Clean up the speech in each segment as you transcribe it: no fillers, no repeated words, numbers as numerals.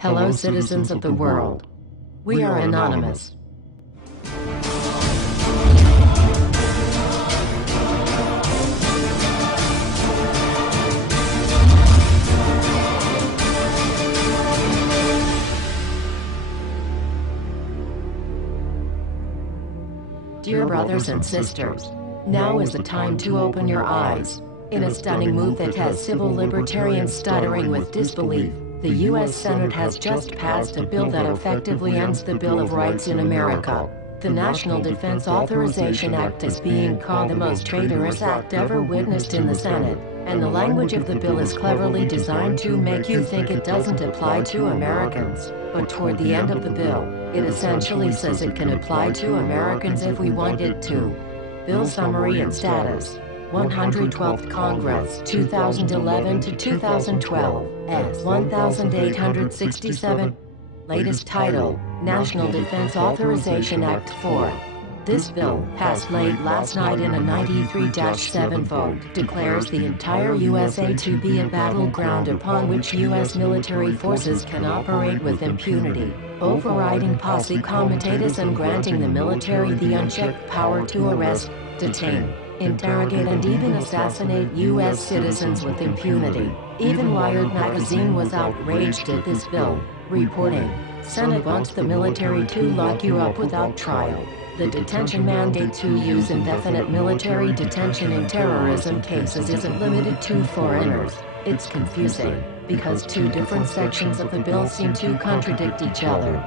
Hello, citizens of the world. We are anonymous. Dear brothers and sisters, now is the time to open your eyes. In a stunning move that has civil libertarians stuttering with disbelief, the U.S. Senate has just passed a bill that effectively ends the Bill of Rights in America. The National Defense Authorization Act is being called the most traitorous act ever witnessed in the Senate, and the language of the bill is cleverly designed to make you think it doesn't apply to Americans. But toward the end of the bill, it essentially says it can apply to Americans if we want it to. Bill summary and status. 112th Congress, 2011 to 2012, S. 1867. Latest title, National Defense Authorization Act 4. This bill, passed late last night in a 93-7 vote, declares the entire USA to be a battleground upon which U.S. military forces can operate with impunity, overriding posse comitatus and granting the military the unchecked power to arrest, detain, interrogate and even assassinate U.S. citizens with impunity. Even Wired magazine was outraged at this bill, reporting, "Senate wants the military to lock you up without trial." The detention mandate to use indefinite military detention in terrorism cases isn't limited to foreigners. It's confusing, because two different sections of the bill seem to contradict each other.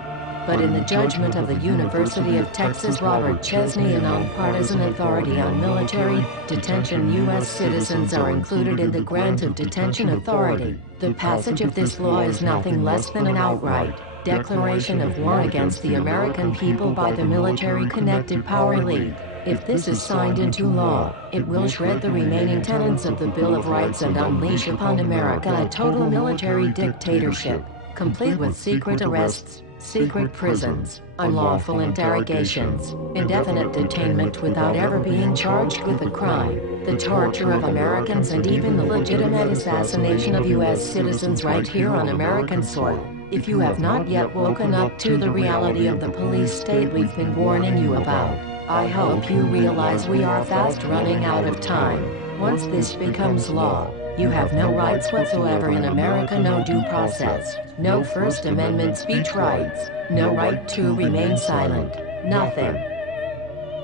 But in the judgment of the University of Texas Robert Chesney, a nonpartisan authority on military detention, U.S. citizens are included in the grant of detention authority. The passage of this law is nothing less than an outright declaration of war against the American people by the military-connected power elite. If this is signed into law, it will shred the remaining tenets of the Bill of Rights and unleash upon America a total military dictatorship, complete with secret arrests, secret prisons, unlawful interrogations, indefinite detainment without ever being charged with a crime, the torture of Americans and even the legitimate assassination of U.S. citizens right here on American soil. If you have not yet woken up to the reality of the police state we've been warning you about, I hope you realize we are fast running out of time. Once this becomes law, you have no rights whatsoever in America, no due process, no First Amendment speech rights, no right to remain silent, nothing.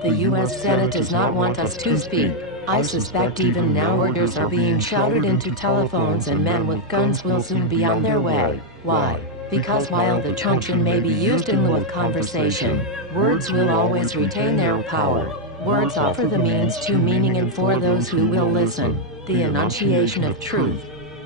The U.S. Senate does not want us to speak. I suspect even now orders are being shouted into telephones and men with guns will soon be on their way. Why? Because while the truncheon may be used in lieu of conversation, words will always retain their power. Words offer the means to meaning, and for those who will listen, the enunciation of truth.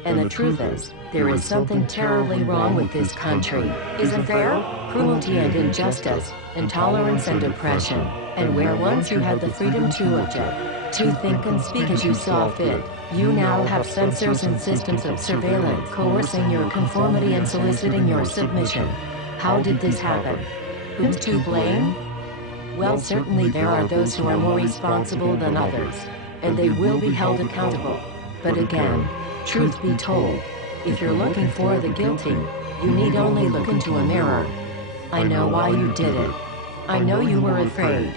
And the truth is, there is something terribly wrong with this country. Isn't there? Cruelty and injustice, intolerance and oppression. And where once you had the freedom to object, to think and speak as you saw fit, you now have censors and systems of surveillance coercing your conformity and soliciting your submission. How did this happen? Who's to blame? Well, certainly there are those who are more responsible than others, and they will be held accountable. But again, truth be told, if you're looking for the guilty, you need only look into a mirror. I know why you did it. I know you were afraid.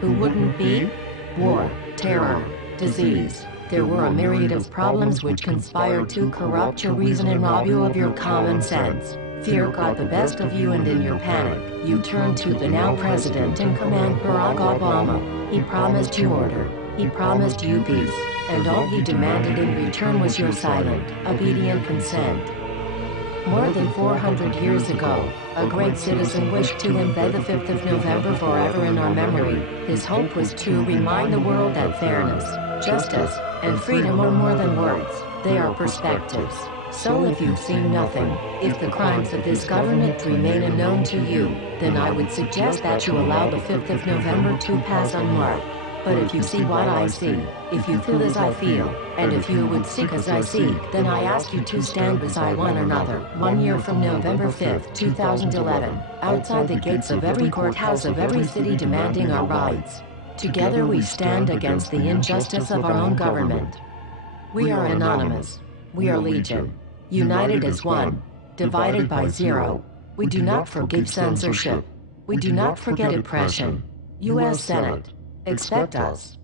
Who wouldn't be? War, terror, disease. There were a myriad of problems which conspired to corrupt your reason and rob you of your common sense. Fear got the best of you, and in your panic, you turned to the now president in command, Barack Obama. He promised you order. He promised you peace. And all he demanded in return was your silent, obedient consent. More than 400 years ago, a great citizen wished to embed the 5th of November forever in our memory. His hope was to remind the world that fairness, justice, and freedom are more than words, they are perspectives. So if you've seen nothing, if the crimes of this government remain unknown to you, then I would suggest that you allow the 5th of November to pass unmarked. But if you see what I see, if you feel as I feel, and if you would seek as I seek, then I ask you to stand beside one another, 1 year from November 5th, 2011, outside the gates of every courthouse of every city demanding our rights. Together we stand against the injustice of our own government. We are anonymous. We are legion. United as one. divided by 0. We do not forgive censorship. We do not forget oppression. U.S. Senate. Expect us.